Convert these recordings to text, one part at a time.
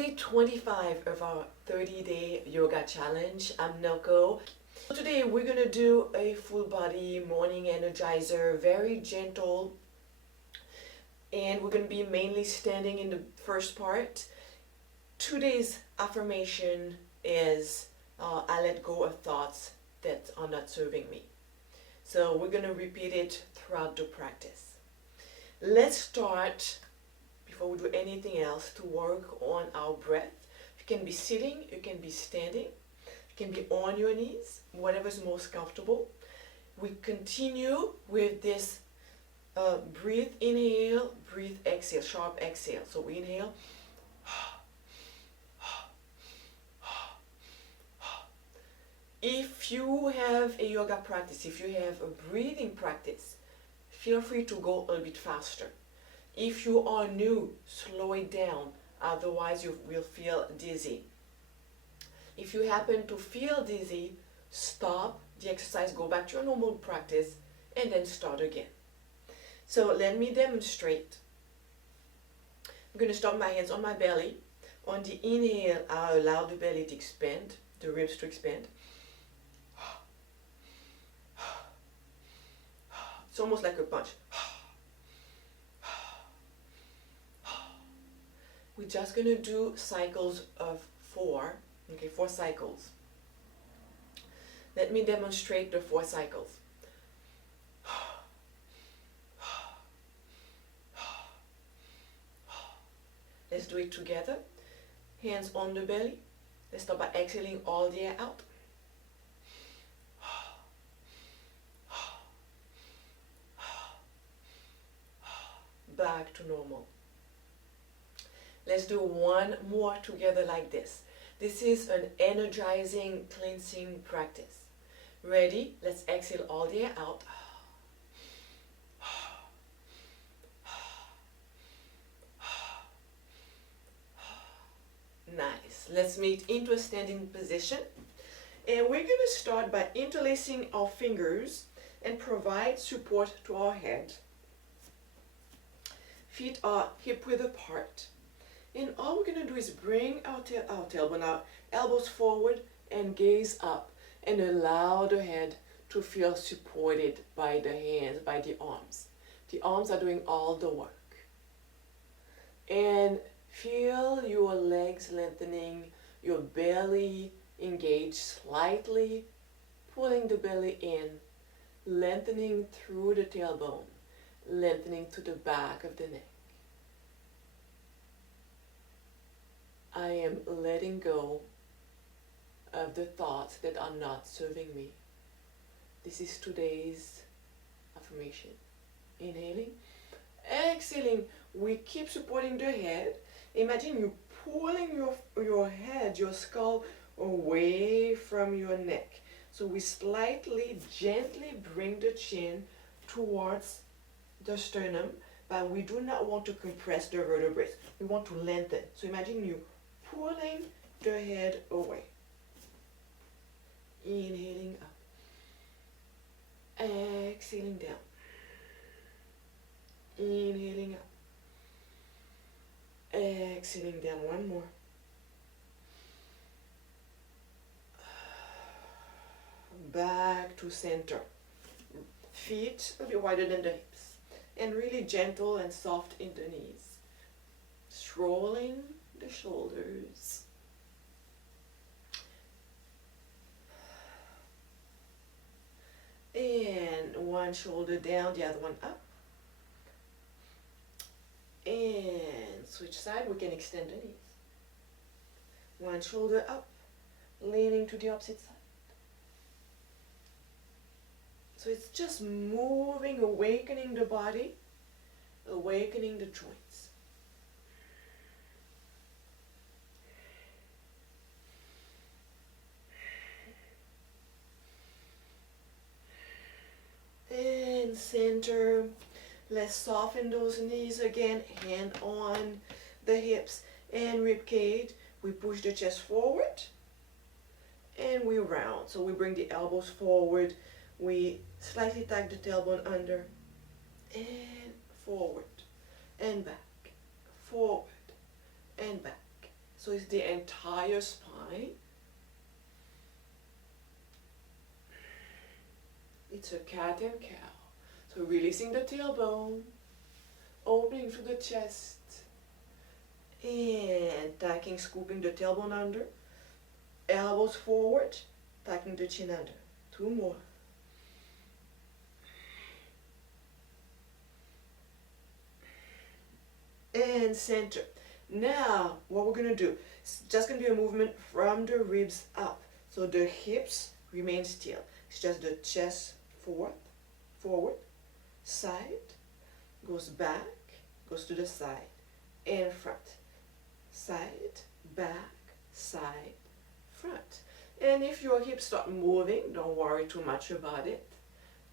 day 25 of our 30-day yoga challenge. I'm Noko. Today we're going to do a full body morning energizer, very gentle. And we're going to be mainly standing in the first part. Today's affirmation is I let go of thoughts that are not serving me. So we're going to repeat it throughout the practice. Let's start, before we do anything else, to work on our breath. You can be sitting, you can be standing, you can be on your knees, whatever's most comfortable. We continue with this breathe, inhale, breathe, exhale, sharp exhale. So we inhale. If you have a yoga practice, if you have a breathing practice, feel free to go a little bit faster. If you are new, slow it down, otherwise you will feel dizzy. If you happen to feel dizzy, stop the exercise, go back to your normal practice, and then start again. So let me demonstrate. I'm going to start my hands on my belly. On the inhale, I allow the belly to expand, the ribs to expand. It's almost like a punch. We're just going to do cycles of 4. Okay, 4 cycles. Let me demonstrate the 4 cycles. Let's do it together. Hands on the belly. Let's start by exhaling all the air out. Back to normal. Let's do one more together like this. This is an energizing, cleansing practice. Ready? Let's exhale all the air out. Nice. Let's meet into a standing position. And we're going to start by interlacing our fingers and provide support to our head. Feet are hip width apart. And all we're going to do is bring our tailbone, our elbows forward and gaze up and allow the head to feel supported by the hands, by the arms. The arms are doing all the work. And feel your legs lengthening, your belly engaged slightly, pulling the belly in, lengthening through the tailbone, lengthening to the back of the neck. I am letting go of the thoughts that are not serving me. This is today's affirmation. Inhaling, exhaling. We keep supporting the head. Imagine you pulling your head, your skull away from your neck. So we slightly, gently bring the chin towards the sternum, but we do not want to compress the vertebrae. We want to lengthen. So imagine you pulling the head away. Inhaling up. Exhaling down. Inhaling up. Exhaling down. One more. Back to center. Feet a bit wider than the hips. And really gentle and soft in the knees. Strolling the shoulders. And one shoulder down, the other one up. And switch side, we can extend the knees. One shoulder up, leaning to the opposite side. So it's just moving, awakening the body, awakening the joints. And center. Let's soften those knees again. Hand on the hips and rib cage. We push the chest forward and we round. So we bring the elbows forward. We slightly tuck the tailbone under and forward and back, forward and back. So it's the entire spine. It's a cat and cow. So releasing the tailbone, opening through the chest, and tucking, scooping the tailbone under, elbows forward, tucking the chin under. 2 more. And center. Now, what we're gonna do, it's just gonna be a movement from the ribs up. So the hips remain still. It's just the chest forward, side, goes back, goes to the side, and front. Side, back, side, front. And if your hips start moving, don't worry too much about it.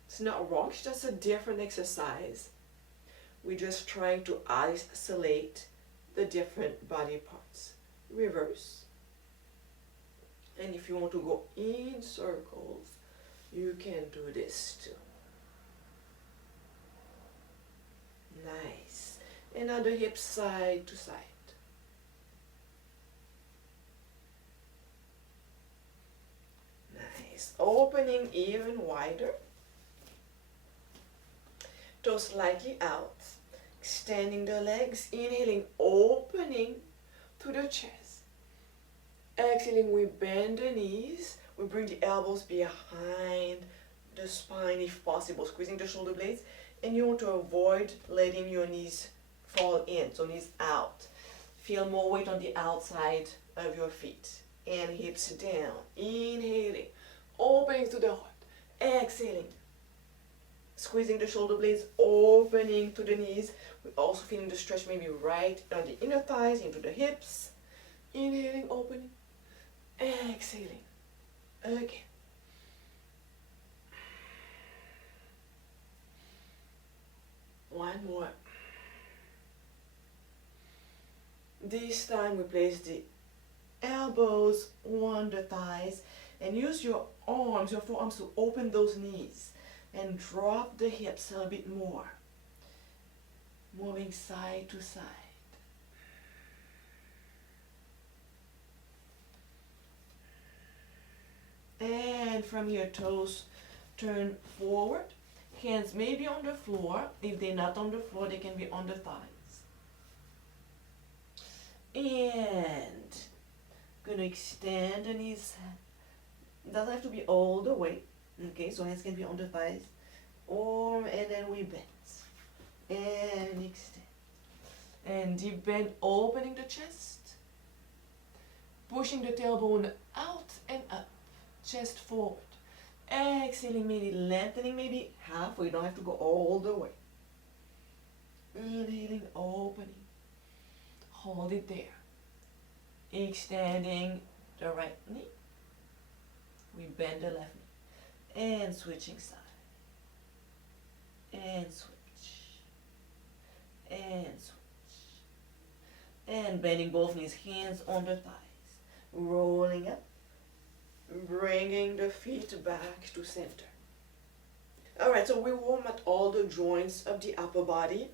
It's not wrong, it's just a different exercise. We're just trying to isolate the different body parts. Reverse. And if you want to go in circles, you can do this too. Nice. Another hip side to side. Nice. Opening even wider. Toes slightly out. Extending the legs. Inhaling, opening to the chest. Exhaling, we bend the knees. We bring the elbows behind the spine if possible. Squeezing the shoulder blades. And you want to avoid letting your knees fall in. So knees out. Feel more weight on the outside of your feet. And hips down. Inhaling. Opening to the heart. Exhaling. Squeezing the shoulder blades, opening to the knees. We're also feeling the stretch maybe right on the inner thighs, into the hips. Inhaling, opening. Exhaling. Again. One more. This time we place the elbows on the thighs and use your arms, your forearms to open those knees and drop the hips a bit more. Moving side to side. And from your toes, turn forward. Hands may be on the floor. If they're not on the floor, they can be on the thighs. And gonna extend the knees. Doesn't have to be all the way. Okay, so hands can be on the thighs. And then we bend. And extend. And deep bend, opening the chest. Pushing the tailbone out and up. Chest forward. Exhaling, maybe lengthening, maybe half. We don't have to go all the way. Inhaling, opening. Hold it there. Extending the right knee. We bend the left knee. And switching side. And switch. And switch. And bending both knees, hands on the thighs. Rolling up. Bringing the feet back to center. Alright, so we warm up all the joints of the upper body.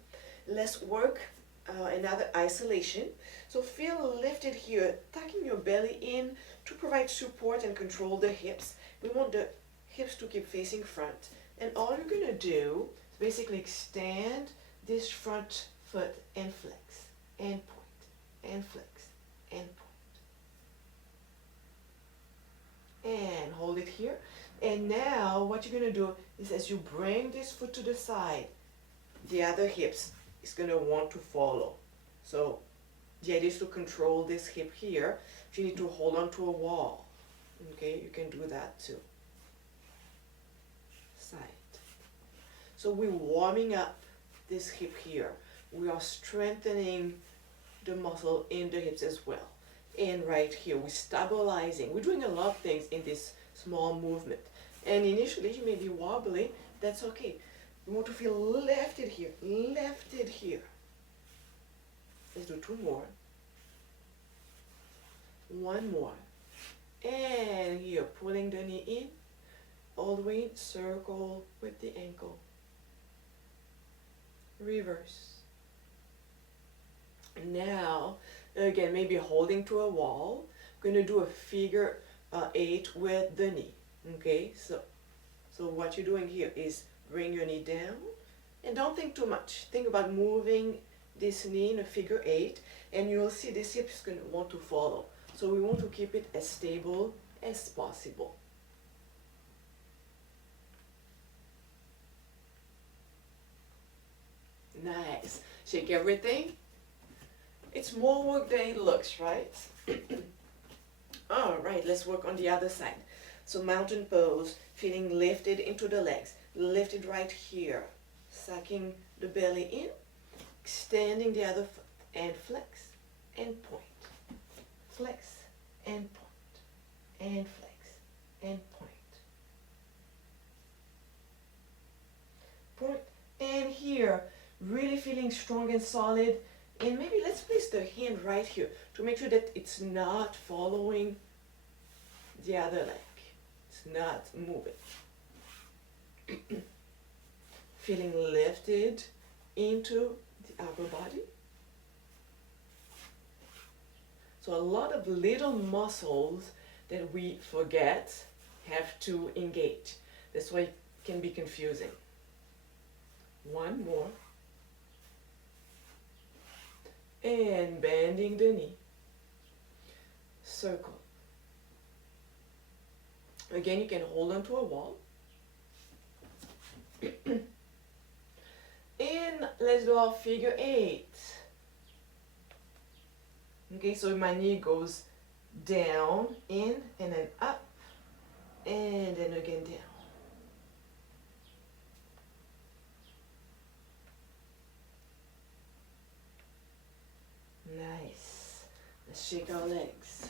Let's work another isolation. So feel lifted here, tucking your belly in to provide support and control the hips. We want the hips to keep facing front. And all you're going to do is basically extend this front foot and flex, and point, and flex, and point. And hold it here. And now what you're going to do is as you bring this foot to the side, the other hips is going to want to follow. So the idea is to control this hip here. If you need to hold on to a wall, okay, you can do that too. Side. So we're warming up this hip here. We are strengthening the muscle in the hips as well. And right here, we're stabilizing. We're doing a lot of things in this small movement. And initially, you may be wobbly. That's okay. We want to feel lifted here. Lifted here. Let's do 2 more. 1 more. And here, pulling the knee in. All the way in, circle with the ankle. Reverse. Now, Again, maybe holding to a wall. We're going to do a figure 8 with the knee. Okay, so what you're doing here is bring your knee down and don't think too much. Think about moving this knee in a figure 8 and you'll see this hip is going to want to follow. So we want to keep it as stable as possible. Nice. Shake everything. It's more work than it looks, right? All right, let's work on the other side. So mountain pose, feeling lifted into the legs. Lifted right here. Sucking the belly in. Extending the other foot. And flex. And point. Flex. And point. And flex. And point. Point. And here, really feeling strong and solid. And maybe let's place the hand right here to make sure that it's not following the other leg. It's not moving. Feeling lifted into the upper body. So a lot of little muscles that we forget have to engage. That's why it can be confusing. One more. And bending the knee. Circle. Again, you can hold onto a wall. And let's do our figure 8. Okay, so my knee goes down, in, and then up, and then again down. Nice. Let's shake our legs.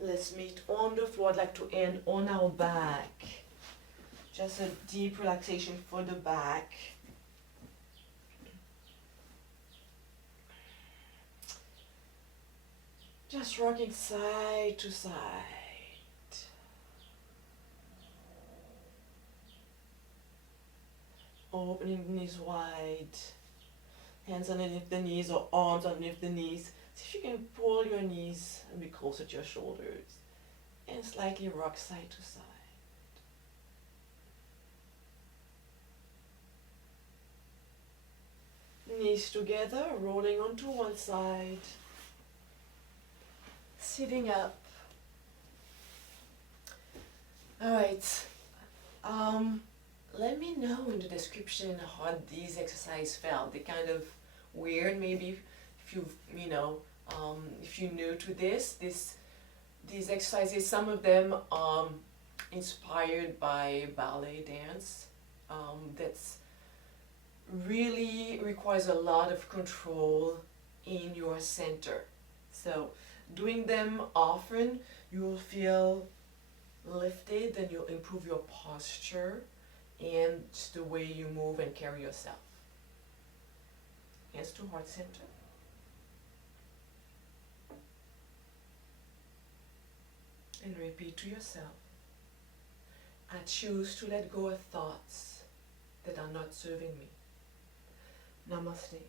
Let's meet on the floor. I'd like to end on our back. Just a deep relaxation for the back. Just rocking side to side. Opening the knees wide. Hands underneath the knees or arms underneath the knees. See if you can pull your knees a bit closer to your shoulders. And slightly rock side to side. Knees together, rolling onto one side. Sitting up. Alright. Let me know in the description how these exercises felt. They're kind of weird, maybe if if you're new to these exercises. Some of them inspired by ballet dance. That's really requires a lot of control in your center. So doing them often, you'll feel lifted and you'll improve your posture and just the way you move and carry yourself. Hands to heart center. And repeat to yourself, I choose to let go of thoughts that are not serving me. Namaste.